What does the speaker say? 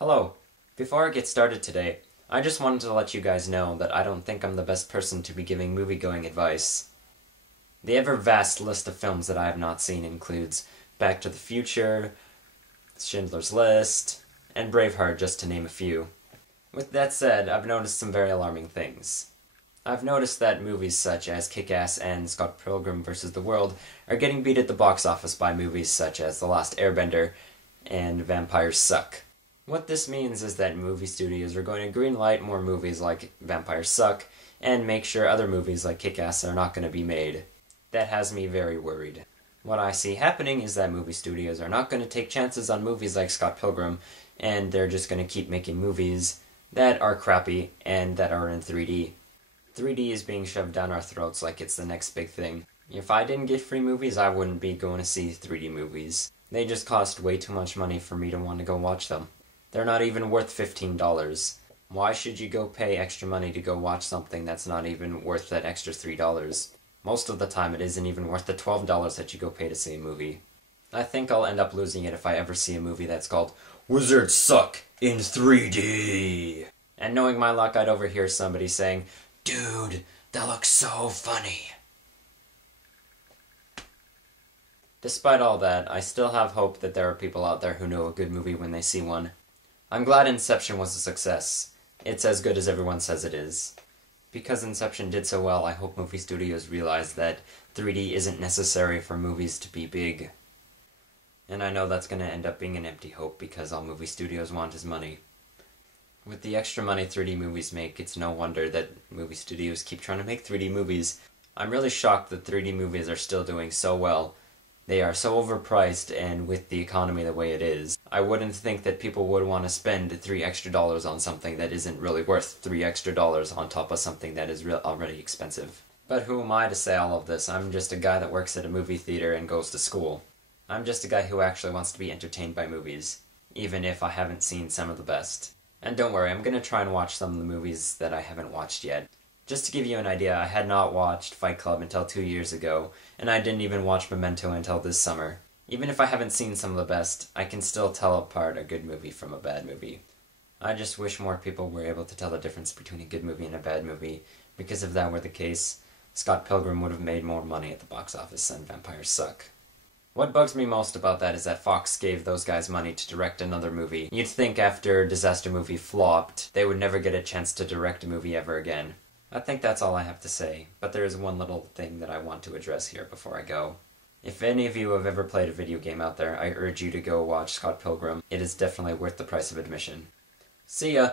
Hello. Before I get started today, I just wanted to let you guys know that I don't think I'm the best person to be giving movie-going advice. The ever-vast list of films that I have not seen includes Back to the Future, Schindler's List, and Braveheart, just to name a few. With that said, I've noticed some very alarming things. I've noticed that movies such as Kick-Ass and Scott Pilgrim vs. the World are getting beat at the box office by movies such as The Last Airbender and Vampires Suck. What this means is that movie studios are going to greenlight more movies like Vampires Suck and make sure other movies like Kick-Ass are not going to be made. That has me very worried. What I see happening is that movie studios are not going to take chances on movies like Scott Pilgrim, and they're just going to keep making movies that are crappy and that are in 3D. 3D is being shoved down our throats like it's the next big thing. If I didn't get free movies, I wouldn't be going to see 3D movies. They just cost way too much money for me to want to go watch them. They're not even worth $15. Why should you go pay extra money to go watch something that's not even worth that extra $3? Most of the time it isn't even worth the $12 that you go pay to see a movie. I think I'll end up losing it if I ever see a movie that's called Wizards Suck in 3D. And knowing my luck, I'd overhear somebody saying, "Dude, that looks so funny." Despite all that, I still have hope that there are people out there who know a good movie when they see one. I'm glad Inception was a success. It's as good as everyone says it is. Because Inception did so well, I hope movie studios realize that 3D isn't necessary for movies to be big. And I know that's going to end up being an empty hope because all movie studios want is money. With the extra money 3D movies make, it's no wonder that movie studios keep trying to make 3D movies. I'm really shocked that 3D movies are still doing so well. They are so overpriced, and with the economy the way it is, I wouldn't think that people would want to spend $3 extra on something that isn't really worth $3 extra on top of something that is already expensive. But who am I to say all of this? I'm just a guy that works at a movie theater and goes to school. I'm just a guy who actually wants to be entertained by movies, even if I haven't seen some of the best. And don't worry, I'm gonna try and watch some of the movies that I haven't watched yet. Just to give you an idea, I had not watched Fight Club until 2 years ago, and I didn't even watch Memento until this summer. Even if I haven't seen some of the best, I can still tell apart a good movie from a bad movie. I just wish more people were able to tell the difference between a good movie and a bad movie, because if that were the case, Scott Pilgrim would have made more money at the box office than Vampires Suck. What bugs me most about that is that Fox gave those guys money to direct another movie. You'd think after Disaster Movie flopped, they would never get a chance to direct a movie ever again. I think that's all I have to say, but there is one little thing that I want to address here before I go. If any of you have ever played a video game out there, I urge you to go watch Scott Pilgrim. It is definitely worth the price of admission. See ya!